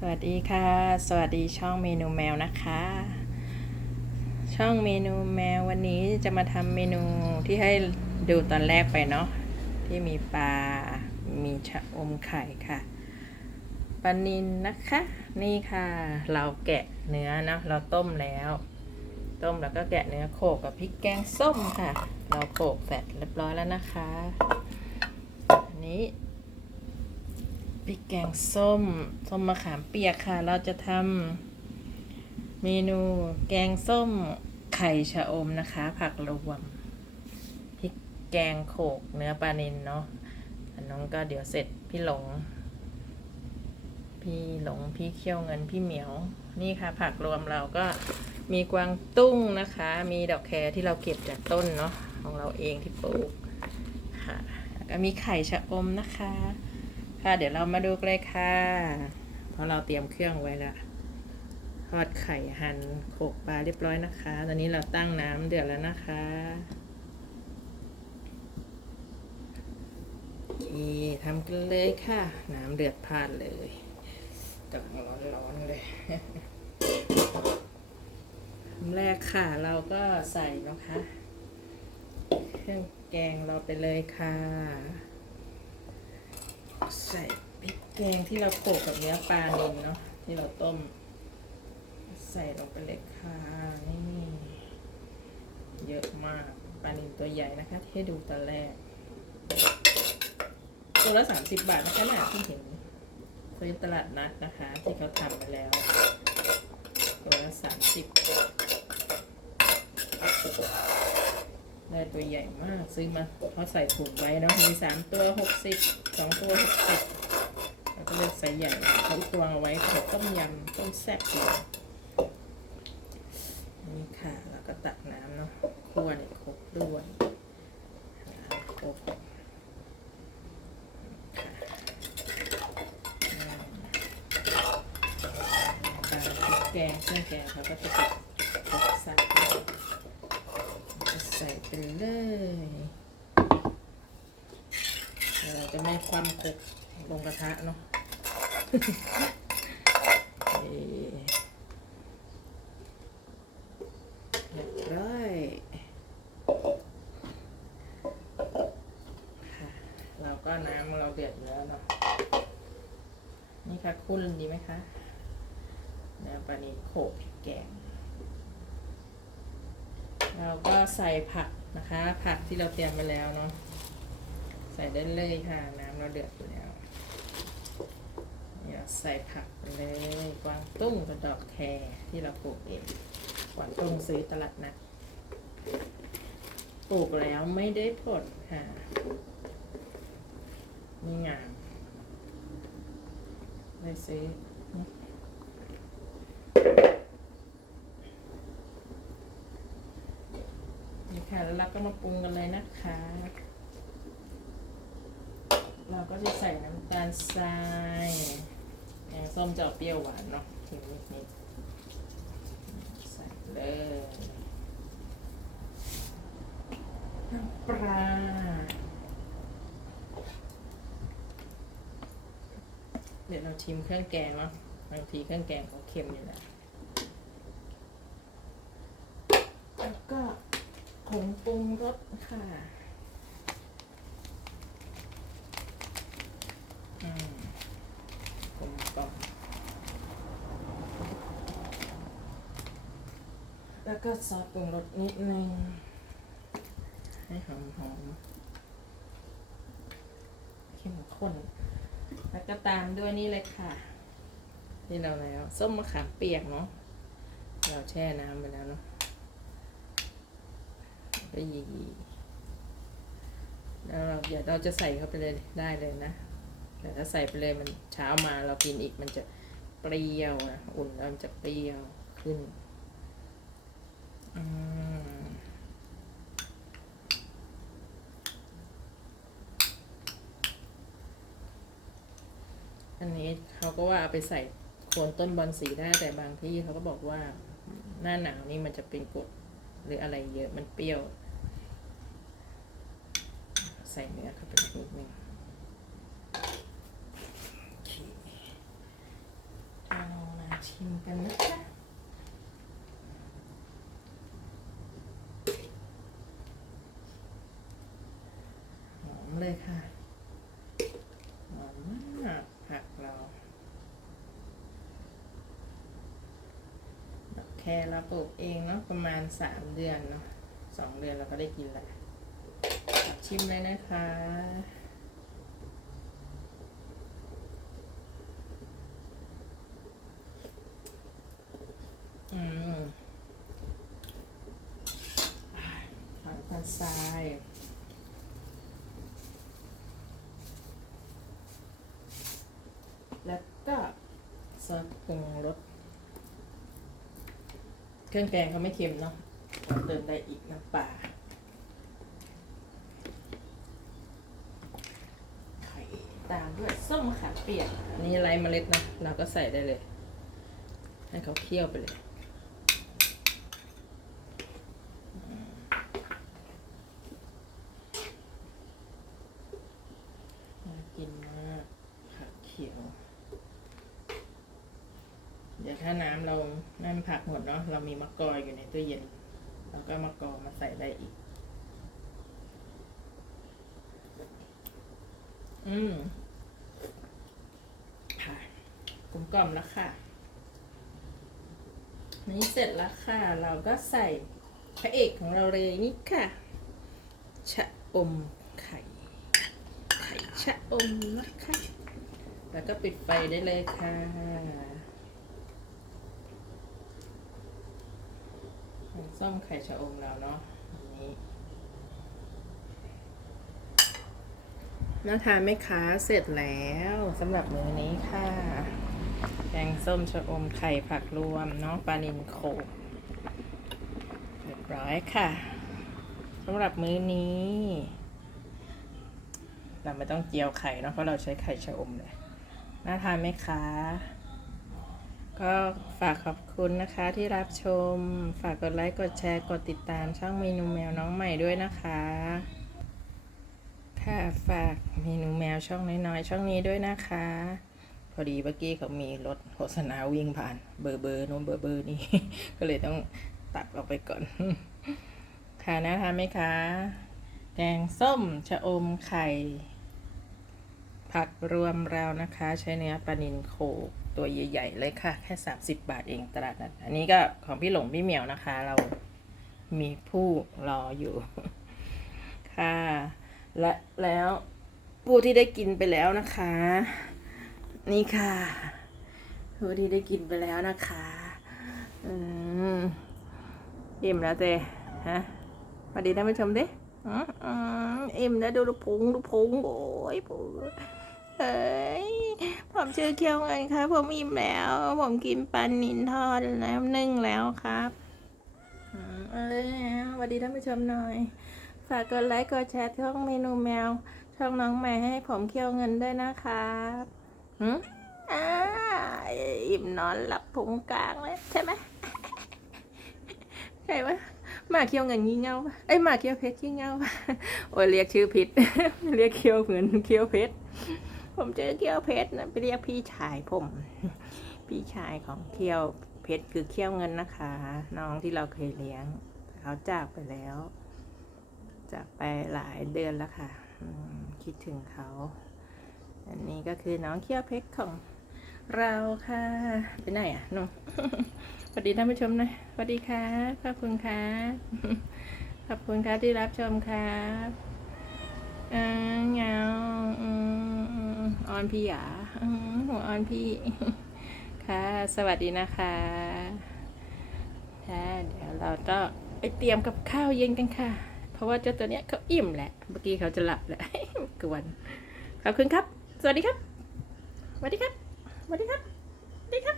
สวัสดีค่ะ สวัสดีช่องเมนูแมวนะคะ ช่องเมนูแมววันนี้จะมาทำเมนูที่ให้ดูตอนแรกไปเนาะที่มีปลา มีชะอมไข่ค่ะปลานินนะคะ นี่ค่ะ เราแกะเนื้อเนาะเราต้มแล้ว ต้มแล้วก็แกะเนื้อโขกกับพริกแกงส้มค่ะ เราโขกเสร็จเรียบร้อยแล้วนะคะอันนี้ พริกแกงส้ม ส้มมะขามเปียกค่ะ เราจะทำเมนูแกงส้มไข่ชะอมนะคะ ผักรวมพริกแกงโขกเนื้อปลานินเนาะน้องก็เดี๋ยวเสร็จพี่หลง พี่หลงพี่เขี้ยวเงินพี่เหมียว นี่ค่ะ ผักรวมเราก็มีกวางตุ้งนะคะ มีดอกแครที่เราเก็บจากต้นเนาะของเราเองที่ปลูกค่ะแล้วก็มีไข่ชะอมนะคะ ค่ะเดี๋ยวเรามาดูกันเลยค่ะ เพราะเราเตรียมเครื่องไว้แล้วทอดไข่หั่นโขลกปลาเรียบร้อยนะคะ ตอนนี้เราตั้งน้ำเดือดแล้วนะคะโอเคทำกันเลยค่ะ น้ำเดือดพลานเลยกำลังร้อนๆเลยคำแรกค่ะเราก็ใส่นะคะ เครื่องแกงเราไปเลยค่ะ ใส่พริกแกงที่เราโขลกกับเนื้อปลานิลเนาะที่เราต้ม ใส่ลงไปเลยค่ะนี่เยอะมากปลานิลตัวใหญ่นะคะ ที่ให้ดูตอนแรก ตัวละสามสิบบาทนะคะน่ยที่เห็นซื้อตลาดนัดนะคะ ที่เขาทำมาแล้วละสามสิบได้ ตัวใหญ่มากซื้อมาเขาใส่ถุงไว้เนาะมีสามตัวหกสิบสองตัวหกสิบแล้วก็เลือกไซส์ใหญ่เขาตวงเอาไว้ขาต้มยำต้มแซ่บเลยนี่ค่ะแล้วก็ตักน้ำเนาะคั่วในครกด้วยครกค่ะอืมปลาพริกแกงเครื่องแกงเขาก็จะติดครกใส่ ใส่ไปเลยเราจะไม่คว่ำคกลงกระทะเนาะเรียบร้อยค่ะเราก็น้ำเราเดือดแล้วเนาะนี่ค่ะคุณดีไหมคะเนื้อปลานิลโขลกพริกแกง เราก็ใส่ผักนะคะ ผักที่เราเตรียมไปแล้วเนาะใส่ได้เลยค่ะ น้ำเราเดือดอยู่แล้วเนี่ยใส่ผักเลยกวางตุ้งกับดอกแครที่เราปลูกเองกวางตุ้งซื้อตลาดนัดปลูกแล้วไม่ได้ผลค่ะนี่งามได้ซื้อ ค่ะ แล้วเราก็มาปรุงกันเลยนะคะ เราก็จะใส่น้ำตาลทรายแกงส้มจะเปรี้ยวหวานเนาะทีนิดนิดๆใส่เลยน้ำปลาเดี๋ยวเราชิมเครื่องแกงเนาะบางทีเครื่องแกงเขาเค็มอยู่แล้วก็ ผง ปรุงรสค่ะอืมกลมกล่อมแล้วก็ซอสปรุงรสนิดนึง ให้หอมหอมๆเข้มข้น แล้วก็ตามด้วยนี่เลยค่ะที่เราแล้ว ส้มมะขามเปียกเนาะ เราแช่น้ำไปแล้วเนาะ ก็ยีแล้วเราเดี๋ยวเราจะใส่เข้าไปเลยได้เลยนะแต่ถ้าใส่ไปเลยมันเช้ามาเรากินอีกมันจะเปรี้ยวนะอุ่นแล้วมันจะเปรี้ยวขึ้นอืมอันนี้เขาก็ว่าเอาไปใส่โคนต้นบอลสีได้แต่บางที่เขาก็บอกว่าหน้าหนาวนี่มันจะเป็นกรด หรืออะไรเยอะมันเปรี้ยว ใส่เนื้อเข้าไปนิดนึงโอเคเราชิมกันนะคะหอมเลยค่ะหอมมากผักเราดอกแครเราปลูกเองเนาะประมาณสามเดือนเนาะสองเดือนเราก็ได้กินแหละชิมเลยนะคะอืมหอยพันทรายแล้วก็ซอสปรุงรส เครื่องแกงเขาไม่เค็มเนาะเติมได้อีกน้ำปลาไข่ตามด้วยส้มมะขามเปียกอันนี้ไรเมล็ดนะ เราก็ใส่ได้เลย ให้เขาเคี่ยวไปเลย น่ากินมากผักเขียว เดี๋ยว ถ้าน้ำเราน้ำผักหมดเนาะเรามีมะกอกอยู่ในตู้เย็นเราก็มะกอมาใส่ได้อีก อืมค่ะกลมกล่อมแล้วค่ะ นี่เสร็จแล้วค่ะ เราก็ใส่พระเอกของเราเลยนี่ค่ะ ชะอมไข่ ไข่ชะอมนะคะ แล้วก็ปิดไฟได้เลยค่ะน้ำ ส้มไข่ชะอมเราเนาะอันนี้น่าทานไหมคะเสร็จแล้วสำหรับมื้อนี้ค่ะแกงส้มชะอมไข่ผักรวมเนาะปลานินโขกเรียบร้อยค่ะสำหรับมื้อนี้ เราไม่ต้องเจียวไข่เนาะเพราะเราใช้ไข่ชะอมเลยน่าทานไหมคะ ก็ฝากขอบคุณนะคะที่รับชม ฝากกดไลค์ กดแชร์ กดติดตามช่องเมนูแมวน้องใหม่ด้วยนะคะ ค่ะฝากเมนูแมวช่องน้อยๆ ช่องนี้ด้วยนะคะ พอดีเมื่อกี้เขามีรถโฆษณาวิ่งผ่าน เบอร์เบอร์โน้นเบอร์เบอร์นี่ ก็เลยต้องตัดออกไปก่อน ค่ะน่าทานไหมคะ แกงส้มชะอมไข่ ผักรวมเรานะคะ ใช้เนื้อปลานินโขก ตัวใหญ่ๆเลยค่ะ แค่ 30 บาทเองตลาดนัดอันนี้ก็ของพี่หลงพี่เหมียวนะคะ เรามีผู้รออยู่ ค่ะ และแล้วผู้ที่ได้กินไปแล้วนะคะ นี่ค่ะ ผู้ที่ได้กินไปแล้วนะคะ อืมอิ่มแล้วเจฮะสวัสดีท่านผู้ชมดิอืมอืมอิ่มแล้วดูดูพุงดูพุงโอ้ยเอ้ย ผมชื่อเคียวเงินครับ ผมอิ่มแล้ว ผมกินปลานินทอดแล้วนึ่งแล้วครับเอ้ยสวัสดีท่านผู้ชมหน่อย ฝากกดไลค์กดแชร์ช่องเมนูแมว ช่องน้องใหม่ให้ผมเคี่ยวเงินด้วยนะครับหืมอ่าอิ่มนอนหลับพุงกลางเลยใช่ไหมใช่ไหมหมาเคี้ยวเงินงี่เง่าปะเอ้หมาเคี้ยวเพชรงี่เง่าปะโอ้ยเรียกชื่อผิด เรียกเคี้ยวเหมือนเคี้ยวเพชร ผมเจอเคี้ยวเพชรนะไปเรียกพี่ชายผม พี่ชายของเคี้ยวเพชรคือเคี้ยวเงินนะคะ น้องที่เราเคยเลี้ยง เขาจากไปแล้ว จากไปหลายเดือนแล้วค่ะคิดถึงเขา อันนี้ก็คือน้องเคี้ยวเพชรของเราค่ะ ไปไหนอะน้องสวัสดีท่านผู้ชมนะสวัสดีค่ะขอบคุณค่ะขอบคุณค่ะที่รับชมครับอ่าเงาอืม ออนพี่หยาหัวออนพี่ ค่ะ สวัสดีนะคะค่ะเดี๋ยวเราก็ไปเตรียมกับข้าวเย็นกันค่ะ เพราะว่าเจ้าตัวเนี้ยเขาอิ่มแหละ เมื่อกี้เขาจะหลับแหละกวนขอบคุณครับ สวัสดีครับ สวัสดีครับ สวัสดีครับ สวัสดีครับ